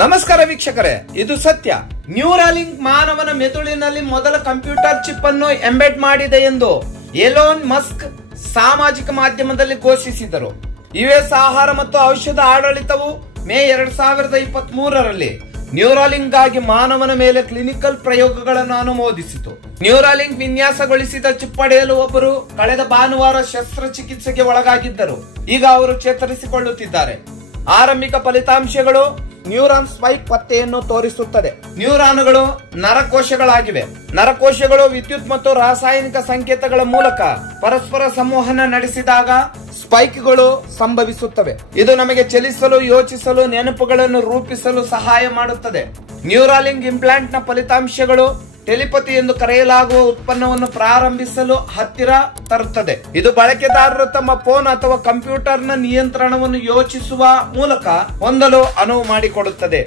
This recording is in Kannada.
ನಮಸ್ಕಾರ ವೀಕ್ಷಕರೇ, ಇದು ಸತ್ಯ. ನ್ಯೂರಾಲಿಂಕ್ ಮಾನವನ ಮೆದುಳಿನಲ್ಲಿ ಮೊದಲ ಕಂಪ್ಯೂಟರ್ ಚಿಪ್ ಅನ್ನು ಎಂಬೆಡ್ ಮಾಡಿದೆ ಎಂದು ಎಲೋನ್ ಮಸ್ಕ್ ಸಾಮಾಜಿಕ ಮಾಧ್ಯಮದಲ್ಲಿ ಘೋಷಿಸಿದರು. ಯುಎಸ್ ಆಹಾರ ಮತ್ತು ಔಷಧ ಆಡಳಿತವು ಮೇ 2023ರಲ್ಲಿ ನ್ಯೂರಾಲಿಂಕ್ ಗಾಗಿ ಮಾನವನ ಮೇಲೆ ಕ್ಲಿನಿಕಲ್ ಪ್ರಯೋಗಗಳನ್ನು ಅನುಮೋದಿಸಿತು. ನ್ಯೂರಾಲಿಂಕ್ ವಿನ್ಯಾಸಗೊಳಿಸಿದ ಚಿಪ್ ಪಡೆಯಲು ಒಬ್ಬರು ಕಳೆದ ಭಾನುವಾರ ಶಸ್ತ್ರಚಿಕಿತ್ಸೆಗೆ ಒಳಗಾಗಿದ್ದರು. ಈಗ ಅವರು ಚೇತರಿಸಿಕೊಳ್ಳುತ್ತಿದ್ದಾರೆ. ಆರಂಭಿಕ ಫಲಿತಾಂಶಗಳು ನ್ಯೂರಾನ್ ಸ್ಪೈಕ್ ಪತ್ತೆಯನ್ನು ತೋರಿಸುತ್ತದೆ. ನ್ಯೂರಾನ್ಗಳು ನರಕೋಶಗಳಾಗಿವೆ. ನರಕೋಶಗಳು ವಿದ್ಯುತ್ ಮತ್ತು ರಾಸಾಯನಿಕ ಸಂಕೇತಗಳ ಮೂಲಕ ಪರಸ್ಪರ ಸಂವಹನ ನಡೆಸಿದಾಗ ಸ್ಪೈಕ್ಗಳು ಸಂಭವಿಸುತ್ತವೆ. ಇದು ನಮಗೆ ಚಲಿಸಲು, ಯೋಚಿಸಲು, ನೆನಪುಗಳನ್ನು ರೂಪಿಸಲು ಸಹಾಯ ಮಾಡುತ್ತದೆ. ನ್ಯೂರಾಲಿಂಕ್ ಇಂಪ್ಲಾಂಟ್ ನ ಫಲಿತಾಂಶಗಳು ಟೆಲಿಪತಿ ಎಂದು ಕರೆಯಲಾಗುವ ಉತ್ಪನ್ನವನ್ನು ಪ್ರಾರಂಭಿಸಲು ಹತ್ತಿರ ತರುತ್ತದೆ. ಇದು ಬಳಕೆದಾರರು ತಮ್ಮ ಫೋನ್ ಅಥವಾ ಕಂಪ್ಯೂಟರ್ ನ ನಿಯಂತ್ರಣವನ್ನು ಯೋಚಿಸುವ ಮೂಲಕ ಹೊಂದಲು ಅನುವು ಮಾಡಿಕೊಡುತ್ತದೆ.